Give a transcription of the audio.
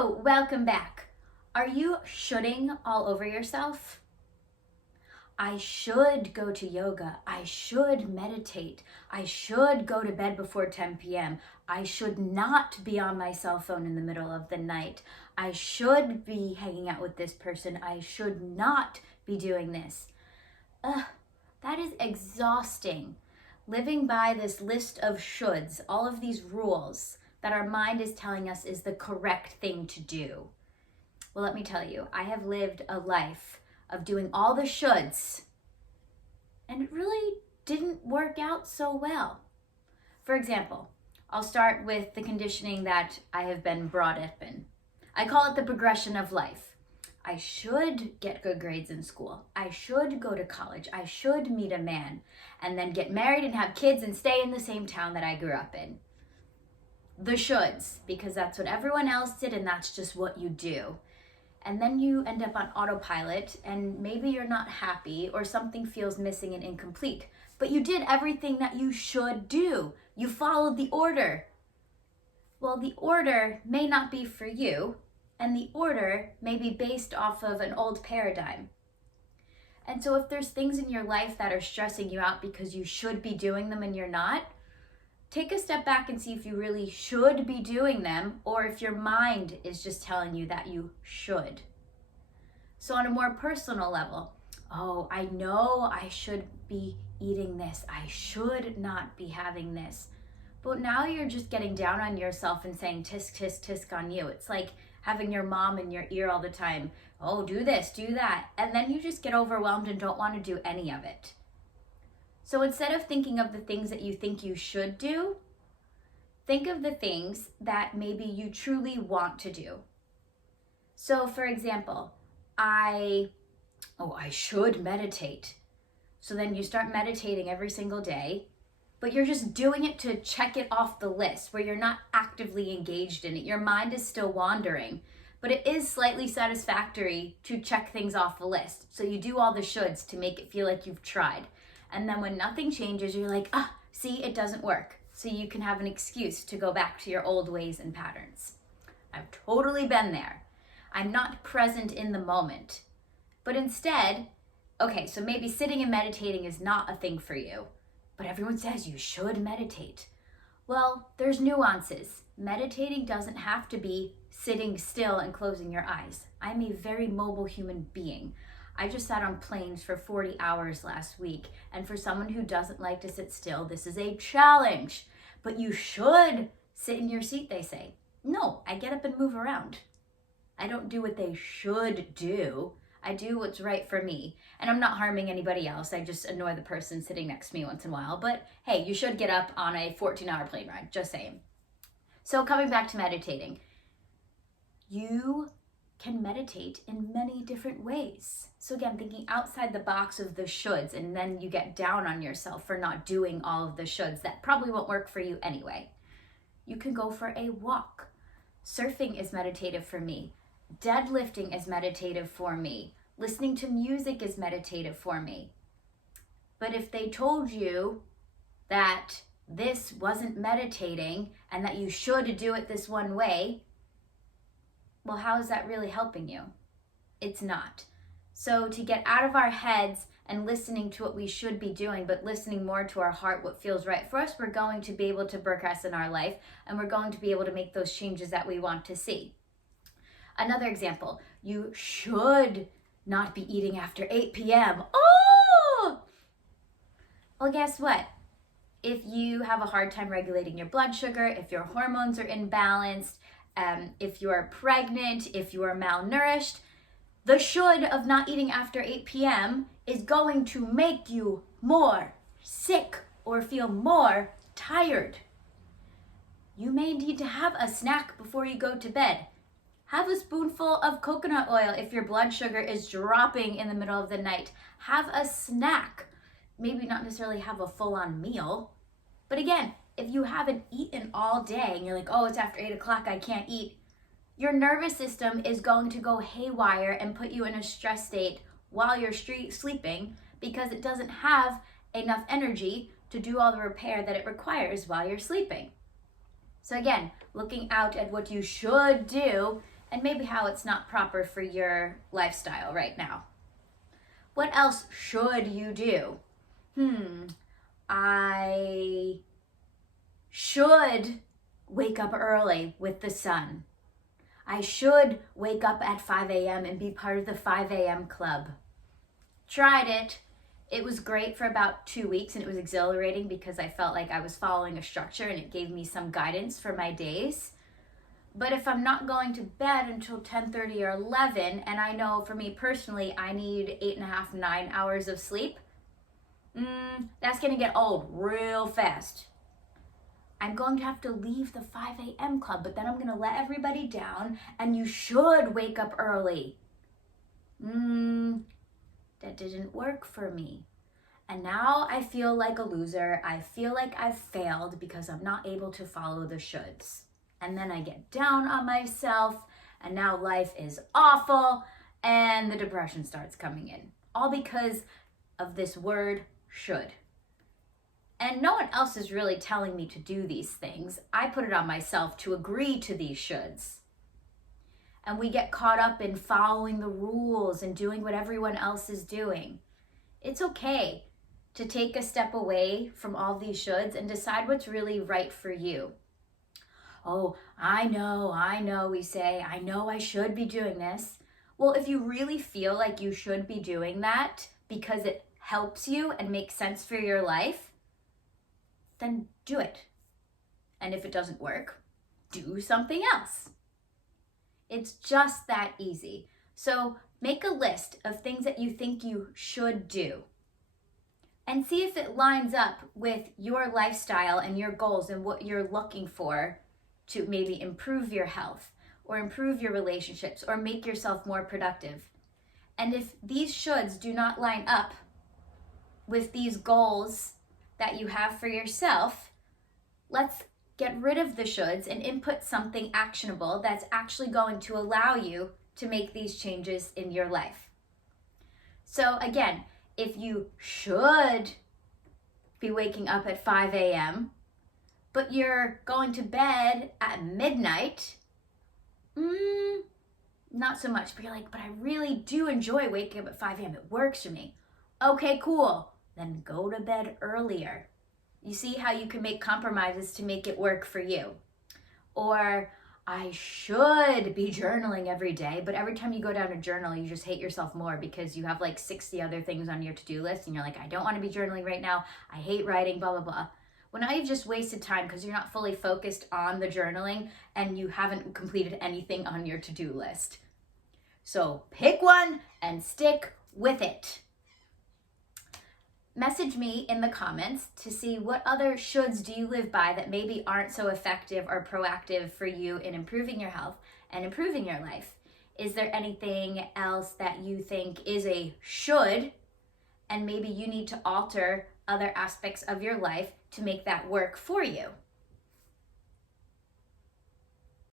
Hello, welcome back. Are you shoulding all over yourself? I should go to yoga. I should meditate. I should go to bed before 10 p.m. I should not be on my cell phone in the middle of the night. I should be hanging out with this person. I should not be doing this. That is exhausting. Living by this list of shoulds, all of these rules that our mind is telling us is the correct thing to do. Well, let me tell you, I have lived a life of doing all the shoulds, and it really didn't work out so well. For example, I'll start with the conditioning that I have been brought up in. I call it the progression of life. I should get good grades in school. I should go to college. I should meet a man and then get married and have kids and stay in the same town that I grew up in. The shoulds, because that's what everyone else did and that's just what you do. And then you end up on autopilot and maybe you're not happy or something feels missing and incomplete, but you did everything that you should do. You followed the order. Well, the order may not be for you, and the order may be based off of an old paradigm. And so if there's things in your life that are stressing you out because you should be doing them and you're not, take a step back and see if you really should be doing them or if your mind is just telling you that you should. So on a more personal level, I know I should be eating this. I should not be having this. But now you're just getting down on yourself and saying tisk, tisk, tisk on you. It's like having your mom in your ear all the time. Oh, do this, do that. And then you just get overwhelmed and don't want to do any of it. So instead of thinking of the things that you think you should do, think of the things that maybe you truly want to do. So for example, I should meditate. So then you start meditating every single day, but you're just doing it to check it off the list where you're not actively engaged in it. Your mind is still wandering, but it is slightly satisfactory to check things off the list. So you do all the shoulds to make it feel like you've tried. And then when nothing changes, you're like, see, it doesn't work. So you can have an excuse to go back to your old ways and patterns. I've totally been there. I'm not present in the moment. But instead, so maybe sitting and meditating is not a thing for you, but everyone says you should meditate. Well, there's nuances. Meditating doesn't have to be sitting still and closing your eyes. I'm a very mobile human being. I just sat on planes for 40 hours last week, and for someone who doesn't like to sit still, this is a challenge. But you should sit in your seat, they say. No, I get up and move around. I don't do what they should do. I do what's right for me. And I'm not harming anybody else. I just annoy the person sitting next to me once in a while. But hey, you should get up on a 14-hour plane ride, just saying. So coming back to meditating, you can meditate in many different ways. So again, thinking outside the box of the shoulds, and then you get down on yourself for not doing all of the shoulds that probably won't work for you anyway. You can go for a walk. Surfing is meditative for me. Deadlifting is meditative for me. Listening to music is meditative for me. But if they told you that this wasn't meditating and that you should do it this one way, well, how is that really helping you? It's not. So to get out of our heads and listening to what we should be doing, but listening more to our heart, what feels right for us, we're going to be able to progress in our life and we're going to be able to make those changes that we want to see. Another example, you should not be eating after 8 p.m. Well, guess what? If you have a hard time regulating your blood sugar, if your hormones are imbalanced, if you are pregnant, if you are malnourished, the should of not eating after 8 p.m. is going to make you more sick or feel more tired. You may need to have a snack before you go to bed. Have a spoonful of coconut oil if your blood sugar is dropping in the middle of the night. Have a snack. Maybe not necessarily have a full-on meal. But again, if you haven't eaten all day and you're like, it's after 8 o'clock, I can't eat, your nervous system is going to go haywire and put you in a stress state while you're sleeping because it doesn't have enough energy to do all the repair that it requires while you're sleeping. So again, looking out at what you should do and maybe how it's not proper for your lifestyle right now. What else should you do? I should wake up early with the sun. I should wake up at 5 a.m. and be part of the 5 a.m. club. Tried it. It was great for about 2 weeks, and it was exhilarating because I felt like I was following a structure and it gave me some guidance for my days. But if I'm not going to bed until 10:30 or 11, and I know for me personally, I need 8.5, 9 hours of sleep, that's going to get old real fast. I'm going to have to leave the 5 a.m. club, but then I'm going to let everybody down, and you should wake up early. That didn't work for me. And now I feel like a loser. I feel like I've failed because I'm not able to follow the shoulds. And then I get down on myself, and now life is awful, and the depression starts coming in. All because of this word, should. And no one else is really telling me to do these things. I put it on myself to agree to these shoulds. And we get caught up in following the rules and doing what everyone else is doing. It's okay to take a step away from all these shoulds and decide what's really right for you. Oh, I know, we say, I know I should be doing this. Well, if you really feel like you should be doing that because it helps you and makes sense for your life, then do it. And if it doesn't work, do something else. It's just that easy. So make a list of things that you think you should do and see if it lines up with your lifestyle and your goals and what you're looking for to maybe improve your health or improve your relationships or make yourself more productive. And if these shoulds do not line up with these goals that you have for yourself, let's get rid of the shoulds and input something actionable that's actually going to allow you to make these changes in your life. So again, if you should be waking up at 5 a.m., but you're going to bed at midnight, not so much. But you're like, but I really do enjoy waking up at 5 a.m. It works for me. Okay, cool. Then go to bed earlier. You see how you can make compromises to make it work for you. Or I should be journaling every day, but every time you go down to journal, you just hate yourself more because you have like 60 other things on your to-do list and you're like, I don't want to be journaling right now. I hate writing, blah, blah, blah. Well, now you've just wasted time because you're not fully focused on the journaling and you haven't completed anything on your to-do list. So pick one and stick with it. Message me in the comments to see what other shoulds do you live by that maybe aren't so effective or proactive for you in improving your health and improving your life. Is there anything else that you think is a should and maybe you need to alter other aspects of your life to make that work for you?